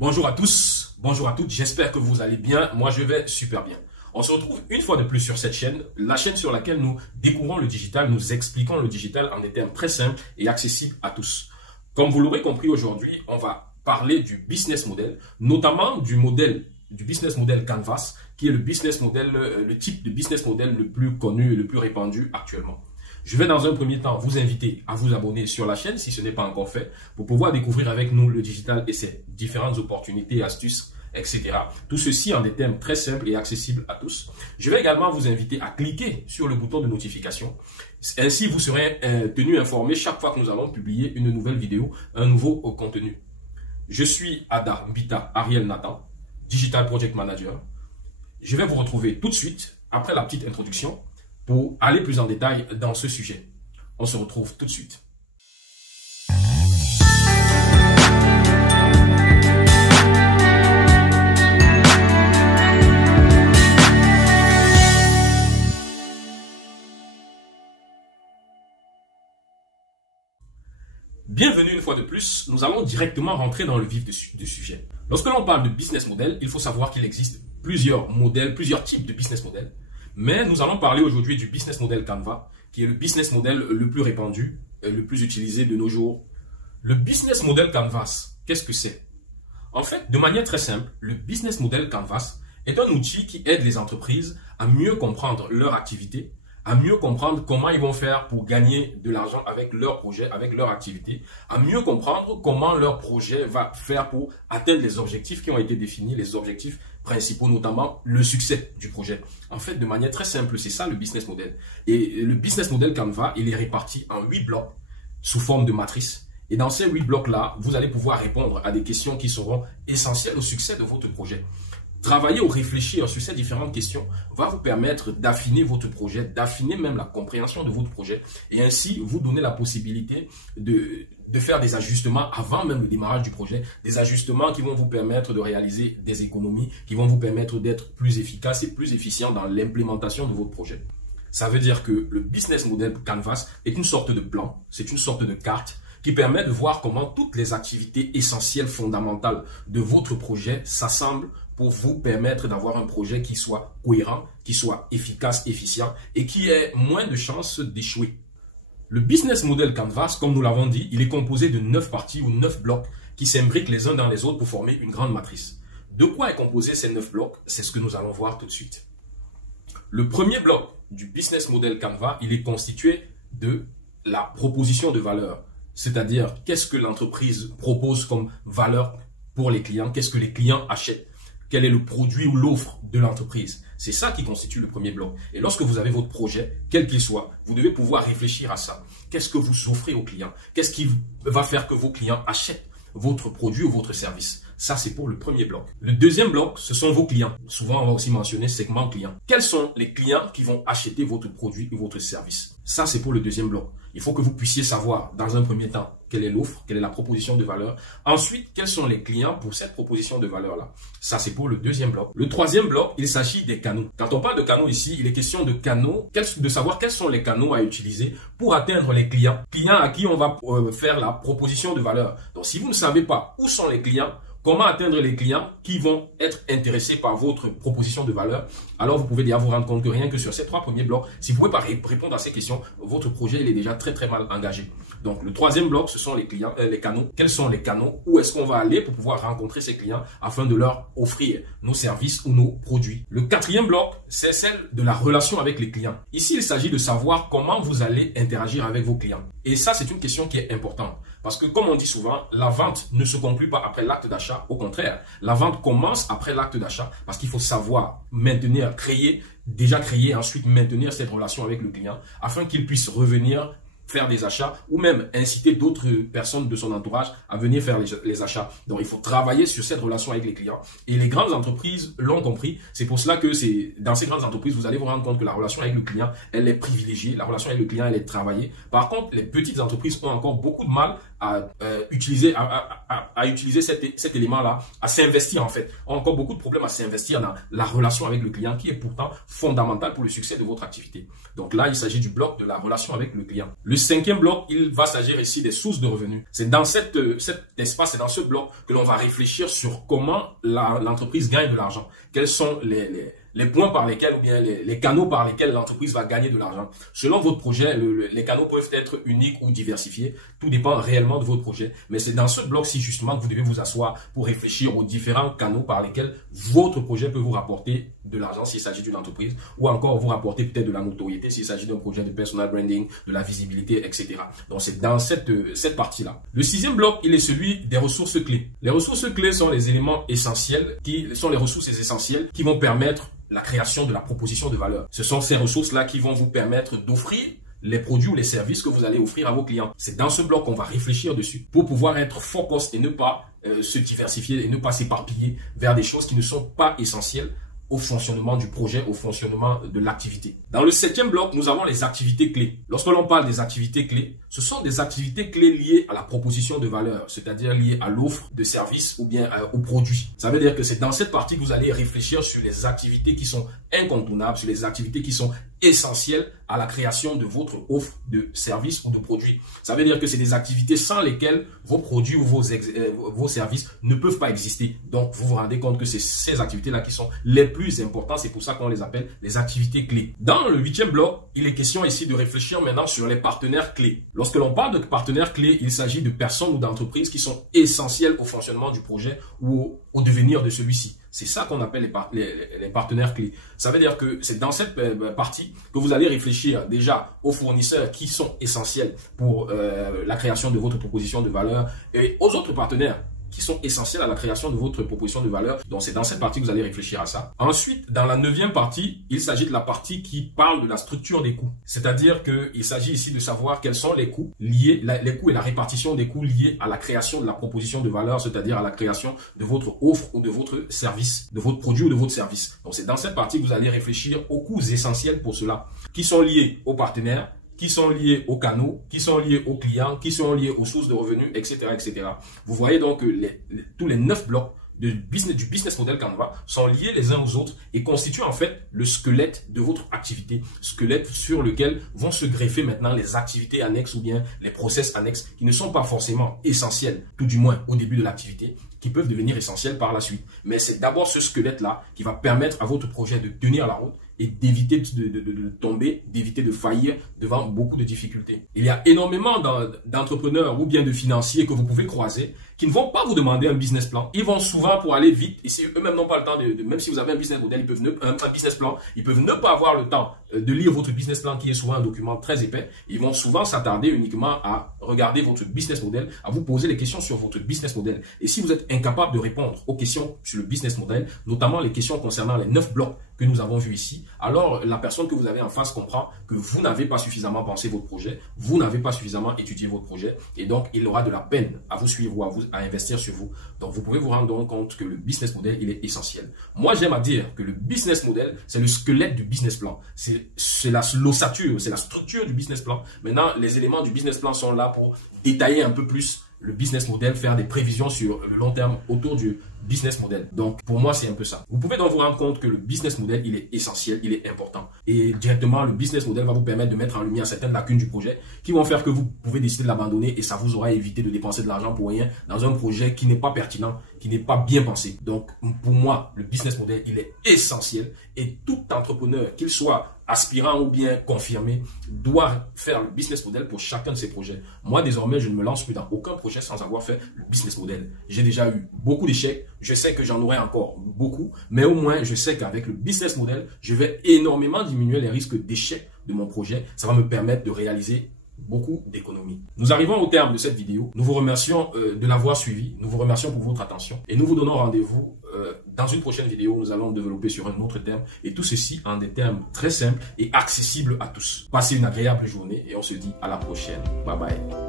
Bonjour à tous, bonjour à toutes, j'espère que vous allez bien, moi je vais super bien. On se retrouve une fois de plus sur cette chaîne, la chaîne sur laquelle nous découvrons le digital, nous expliquons le digital en des termes très simples et accessibles à tous. Comme vous l'aurez compris aujourd'hui, on va parler du business model, notamment du business model Canvas, qui est le type de business model le plus connu et le plus répandu actuellement. Je vais dans un premier temps vous inviter à vous abonner sur la chaîne si ce n'est pas encore fait pour pouvoir découvrir avec nous le digital et ses différentes opportunités, astuces, etc. Tout ceci en des termes très simples et accessibles à tous. Je vais également vous inviter à cliquer sur le bouton de notification. Ainsi, vous serez tenu informé chaque fois que nous allons publier une nouvelle vidéo, un nouveau contenu. Je suis Ada Mbita Ariel Nathan, Digital Project Manager. Je vais vous retrouver tout de suite après la petite introduction pour aller plus en détail dans ce sujet. On se retrouve tout de suite. Bienvenue une fois de plus, nous allons directement rentrer dans le vif du sujet. Lorsque l'on parle de business model, il faut savoir qu'il existe plusieurs modèles, plusieurs types de business model. Mais nous allons parler aujourd'hui du business model Canva, qui est le business model le plus répandu, le plus utilisé de nos jours. Le business model Canvas, qu'est-ce que c'est? En fait, de manière très simple, le business model Canvas est un outil qui aide les entreprises à mieux comprendre leur activité, à mieux comprendre comment ils vont faire pour gagner de l'argent avec leur projet, avec leur activité, à mieux comprendre comment leur projet va faire pour atteindre les objectifs qui ont été définis, les objectifs principaux, notamment le succès du projet. En fait, de manière très simple, c'est ça le business model. Et le business model Canva, il est réparti en 8 blocs sous forme de matrice. Et dans ces 8 blocs-là, vous allez pouvoir répondre à des questions qui seront essentielles au succès de votre projet. Travailler ou réfléchir sur ces différentes questions va vous permettre d'affiner votre projet, d'affiner même la compréhension de votre projet et ainsi vous donner la possibilité de faire des ajustements avant même le démarrage du projet, des ajustements qui vont vous permettre de réaliser des économies, qui vont vous permettre d'être plus efficace et plus efficient dans l'implémentation de votre projet. Ça veut dire que le business model Canvas est une sorte de plan, c'est une sorte de carte qui permet de voir comment toutes les activités essentielles, fondamentales de votre projet s'assemblent pour vous permettre d'avoir un projet qui soit cohérent, qui soit efficace, efficient et qui ait moins de chances d'échouer. Le business model Canvas, comme nous l'avons dit, il est composé de 9 parties ou 9 blocs qui s'imbriquent les uns dans les autres pour former une grande matrice. De quoi est composé ces 9 blocs? C'est ce que nous allons voir tout de suite. Le premier bloc du business model Canva, il est constitué de la proposition de valeur. C'est-à-dire, qu'est-ce que l'entreprise propose comme valeur pour les clients? Qu'est-ce que les clients achètent? Quel est le produit ou l'offre de l'entreprise? C'est ça qui constitue le premier bloc. Et lorsque vous avez votre projet, quel qu'il soit, vous devez pouvoir réfléchir à ça. Qu'est-ce que vous offrez aux clients? Qu'est-ce qui va faire que vos clients achètent votre produit ou votre service? Ça, c'est pour le premier bloc. Le deuxième bloc, ce sont vos clients. Souvent, on va aussi mentionner segment client. Quels sont les clients qui vont acheter votre produit ou votre service? Ça, c'est pour le deuxième bloc. Il faut que vous puissiez savoir, dans un premier temps, quelle est l'offre, quelle est la proposition de valeur. Ensuite, quels sont les clients pour cette proposition de valeur-là? Ça, c'est pour le deuxième bloc. Le troisième bloc, il s'agit des canaux. Quand on parle de canaux ici, il est question de canaux, de savoir quels sont les canaux à utiliser pour atteindre les clients. Clients à qui on va faire la proposition de valeur. Donc, si vous ne savez pas où sont les clients, comment atteindre les clients qui vont être intéressés par votre proposition de valeur, alors vous pouvez déjà vous rendre compte que rien que sur ces 3 premiers blocs, si vous ne pouvez pas répondre à ces questions, votre projet il est déjà très mal engagé. Donc le troisième bloc, ce sont les clients, les canaux. Quels sont les canaux? Où est-ce qu'on va aller pour pouvoir rencontrer ces clients afin de leur offrir nos services ou nos produits? Le quatrième bloc, c'est celle de la relation avec les clients. Ici, il s'agit de savoir comment vous allez interagir avec vos clients. Et ça, c'est une question qui est importante. Parce que comme on dit souvent, la vente ne se conclut pas après l'acte d'achat. Au contraire, la vente commence après l'acte d'achat parce qu'il faut savoir maintenir, déjà créer, ensuite maintenir cette relation avec le client afin qu'il puisse revenir faire des achats ou même inciter d'autres personnes de son entourage à venir faire les achats. Donc, il faut travailler sur cette relation avec les clients. Et les grandes entreprises l'ont compris. C'est pour cela que dans ces grandes entreprises, vous allez vous rendre compte que la relation avec le client, elle est privilégiée. La relation avec le client, elle est travaillée. Par contre, les petites entreprises ont encore beaucoup de mal à utiliser cet élément-là, à s'investir en fait. Ont encore beaucoup de problèmes à s'investir dans la relation avec le client qui est pourtant fondamentale pour le succès de votre activité. Donc là, il s'agit du bloc de la relation avec le client. Le 5e bloc, il va s'agir ici des sources de revenus. C'est dans cet espace, c'est dans ce bloc que l'on va réfléchir sur comment l'entreprise gagne de l'argent. Quels sont les points par lesquels ou bien les canaux par lesquels l'entreprise va gagner de l'argent. Selon votre projet, les canaux peuvent être uniques ou diversifiés. Tout dépend réellement de votre projet. Mais c'est dans ce bloc-ci justement que vous devez vous asseoir pour réfléchir aux différents canaux par lesquels votre projet peut vous rapporter de l'argent s'il s'agit d'une entreprise ou encore vous rapporter peut-être de la notoriété s'il s'agit d'un projet de personal branding, de la visibilité, etc. Donc c'est dans cette partie-là. Le 6e bloc, il est celui des ressources clés. Les ressources clés sont les éléments essentiels, qui sont les ressources essentielles qui vont permettre la création de la proposition de valeur. Ce sont ces ressources-là qui vont vous permettre d'offrir les produits ou les services que vous allez offrir à vos clients. C'est dans ce bloc qu'on va réfléchir dessus pour pouvoir être focus et ne pas se diversifier et ne pas s'éparpiller vers des choses qui ne sont pas essentielles au fonctionnement du projet, au fonctionnement de l'activité. Dans le 7e bloc, nous avons les activités clés. Lorsque l'on parle des activités clés, ce sont des activités clés liées à la proposition de valeur, c'est-à-dire liées à l'offre de service ou bien au produit. Ça veut dire que c'est dans cette partie que vous allez réfléchir sur les activités qui sont incontournables, sur les activités qui sont essentielles à la création de votre offre de service ou de produit. Ça veut dire que c'est des activités sans lesquelles vos produits ou vos services ne peuvent pas exister. Donc, vous vous rendez compte que c'est ces activités-là qui sont les plus importantes. C'est pour ça qu'on les appelle les activités clés. Dans le 8e bloc, il est question ici de réfléchir maintenant sur les partenaires clés. Lorsque l'on parle de partenaires clés, il s'agit de personnes ou d'entreprises qui sont essentielles au fonctionnement du projet ou au devenir de celui-ci. C'est ça qu'on appelle les partenaires clés. Ça veut dire que c'est dans cette partie que vous allez réfléchir déjà aux fournisseurs qui sont essentiels pour la création de votre proposition de valeur et aux autres partenaires qui sont essentiels à la création de votre proposition de valeur. Donc, c'est dans cette partie que vous allez réfléchir à ça. Ensuite, dans la 9e partie, il s'agit de la partie qui parle de la structure des coûts. C'est-à-dire qu'il s'agit ici de savoir quels sont les coûts liés, les coûts et la répartition des coûts liés à la création de la proposition de valeur, c'est-à-dire à la création de votre offre ou de votre service, de votre produit ou de votre service. Donc, c'est dans cette partie que vous allez réfléchir aux coûts essentiels pour cela, qui sont liés aux partenaires, qui sont liés aux canaux, qui sont liés aux clients, qui sont liés aux sources de revenus, etc., etc. Vous voyez donc que tous les 9 blocs du business model Canva sont liés les uns aux autres et constituent en fait le squelette de votre activité, squelette sur lequel vont se greffer maintenant les activités annexes ou bien les process annexes qui ne sont pas forcément essentiels, tout du moins au début de l'activité, qui peuvent devenir essentiels par la suite. Mais c'est d'abord ce squelette-là qui va permettre à votre projet de tenir la route et d'éviter de tomber, d'éviter de faillir devant beaucoup de difficultés. Il y a énormément d'entrepreneurs ou bien de financiers que vous pouvez croiser qui ne vont pas vous demander un business plan. Ils vont souvent pour aller vite et si eux-mêmes n'ont pas le temps même si vous avez un business model, un business plan, ils peuvent ne pas avoir le temps de lire votre business plan qui est souvent un document très épais. Ils vont souvent s'attarder uniquement à regarder votre business model, à vous poser les questions sur votre business model. Et si vous êtes incapable de répondre aux questions sur le business model, notamment les questions concernant les 9 blocs que nous avons vus ici, alors la personne que vous avez en face comprend que vous n'avez pas suffisamment pensé votre projet, vous n'avez pas suffisamment étudié votre projet et donc il aura de la peine à vous suivre ou à investir sur vous. Donc vous pouvez vous rendre donc compte que le business model, il est essentiel. Moi, j'aime à dire que le business model, c'est le squelette du business plan. C'est l'ossature, c'est la structure du business plan. Maintenant, les éléments du business plan sont là pour détailler un peu plus le business model, faire des prévisions sur le long terme autour du business model. Donc, pour moi, c'est un peu ça. Vous pouvez donc vous rendre compte que le business model, il est essentiel, il est important. Et directement, le business model va vous permettre de mettre en lumière certaines lacunes du projet qui vont faire que vous pouvez décider de l'abandonner et ça vous aura évité de dépenser de l'argent pour rien dans un projet qui n'est pas pertinent, qui n'est pas bien pensé. Donc, pour moi, le business model, il est essentiel et tout entrepreneur, qu'il soit aspirant ou bien confirmé, doit faire le business model pour chacun de ses projets. Moi, désormais, je ne me lance plus dans aucun projet sans avoir fait le business model. J'ai déjà eu beaucoup d'échecs. Je sais que j'en aurai encore beaucoup, mais au moins, je sais qu'avec le business model, je vais énormément diminuer les risques d'échec de mon projet. Ça va me permettre de réaliser beaucoup d'économies. Nous arrivons au terme de cette vidéo. Nous vous remercions de l'avoir suivi. Nous vous remercions pour votre attention et nous vous donnons rendez-vous dans une prochaine vidéo. Nous allons développer sur un autre thème et tout ceci en des termes très simples et accessibles à tous. Passez une agréable journée et on se dit à la prochaine. Bye bye.